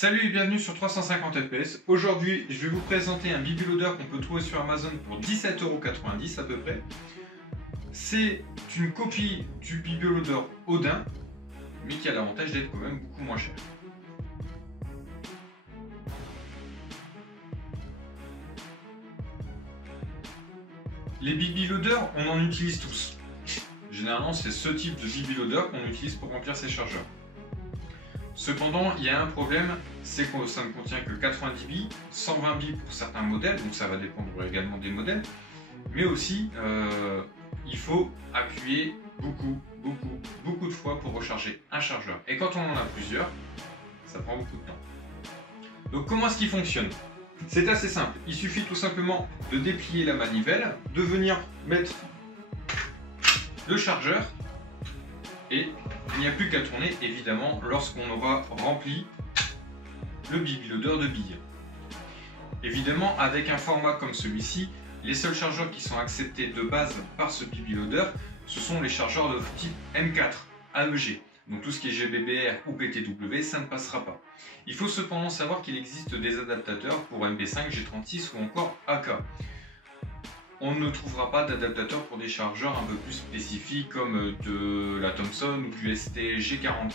Salut et bienvenue sur 350 FPS. Aujourd'hui, je vais vous présenter un BB-Loader qu'on peut trouver sur Amazon pour 17,90 € à peu près. C'est une copie du BB-Loader Odin, mais qui a l'avantage d'être quand même beaucoup moins cher. Les BB-Loaders, on en utilise tous. Généralement, c'est ce type de BB-Loader qu'on utilise pour remplir ses chargeurs. Cependant, il y a un problème, c'est que ça ne contient que 90 billes, 120 billes pour certains modèles, donc ça va dépendre également des modèles. Mais aussi, il faut appuyer beaucoup de fois pour recharger un chargeur. Et quand on en a plusieurs, ça prend beaucoup de temps. Donc comment est-ce qu'il fonctionne? C'est assez simple, il suffit tout simplement de déplier la manivelle, de venir mettre le chargeur et il n'y a plus qu'à tourner évidemment lorsqu'on aura rempli le BB-Loader de billes. Évidemment, avec un format comme celui-ci, les seuls chargeurs qui sont acceptés de base par ce BB-Loader, ce sont les chargeurs de type M4 AEG. Donc tout ce qui est GBBR ou PTW, ça ne passera pas. Il faut cependant savoir qu'il existe des adaptateurs pour MP5, G36 ou encore AK. On ne trouvera pas d'adaptateur pour des chargeurs un peu plus spécifiques comme de la Thomson ou du ST G44.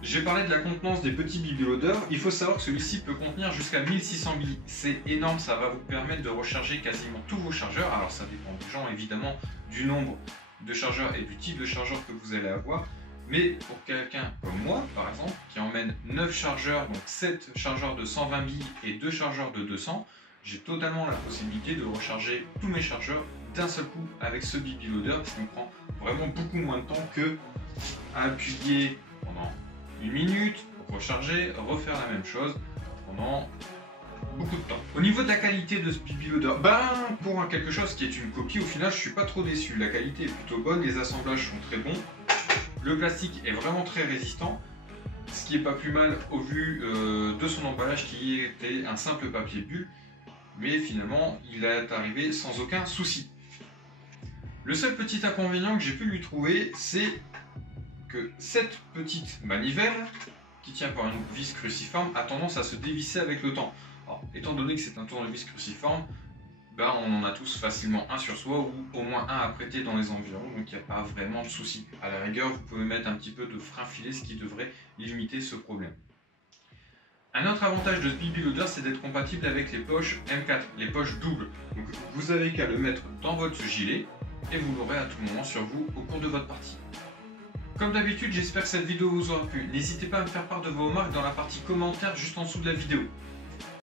J'ai parlé de la contenance des petits BB-Loaders. Il faut savoir que celui-ci peut contenir jusqu'à 1600 billes. C'est énorme, ça va vous permettre de recharger quasiment tous vos chargeurs. Alors ça dépend des gens évidemment, du nombre de chargeurs et du type de chargeur que vous allez avoir. Mais pour quelqu'un comme moi, par exemple, qui emmène 9 chargeurs, donc 7 chargeurs de 120 billes et 2 chargeurs de 200, j'ai totalement la possibilité de recharger tous mes chargeurs d'un seul coup avec ce BB-Loader, ce qui me prend vraiment beaucoup moins de temps que à appuyer pendant une minute, recharger, refaire la même chose pendant beaucoup de temps. Au niveau de la qualité de ce BB-Loader, pour quelque chose qui est une copie, au final je suis pas trop déçu. La qualité est plutôt bonne, les assemblages sont très bons, le plastique est vraiment très résistant, ce qui est pas plus mal au vu de son emballage qui était un simple papier bulle. Mais finalement, il est arrivé sans aucun souci. Le seul petit inconvénient que j'ai pu lui trouver, c'est que cette petite manivelle, qui tient par une vis cruciforme, a tendance à se dévisser avec le temps. Alors, étant donné que c'est un tournevis cruciforme, on en a tous facilement un sur soi ou au moins un à prêter dans les environs, donc il n'y a pas vraiment de souci. À la rigueur, vous pouvez mettre un petit peu de frein filet, ce qui devrait limiter ce problème. Un autre avantage de ce BB-Loader, c'est d'être compatible avec les poches M4, les poches doubles. Donc vous avez qu'à le mettre dans votre gilet et vous l'aurez à tout moment sur vous au cours de votre partie. Comme d'habitude, j'espère que cette vidéo vous aura plu. N'hésitez pas à me faire part de vos remarques dans la partie commentaires juste en dessous de la vidéo.